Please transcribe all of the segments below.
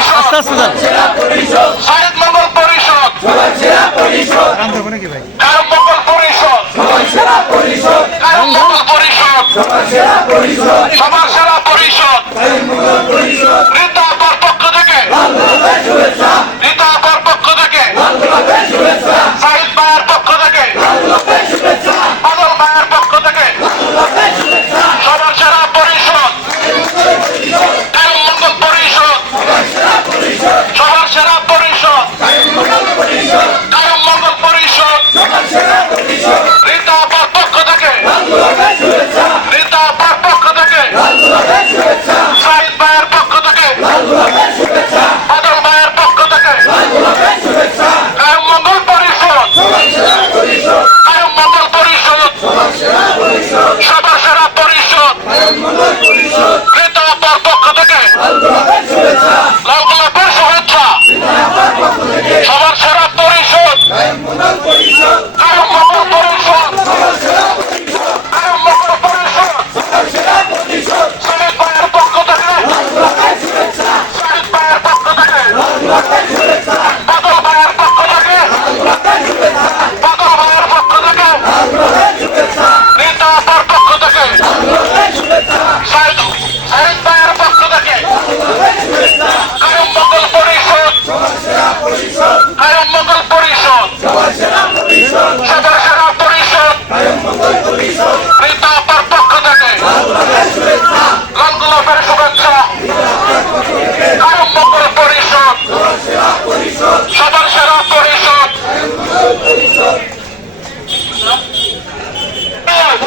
আচ্ছা, আস্তে আস্তে। যান। সবার সেরা পরিষদ পক্ষ থেকে। शराब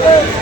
Yeah.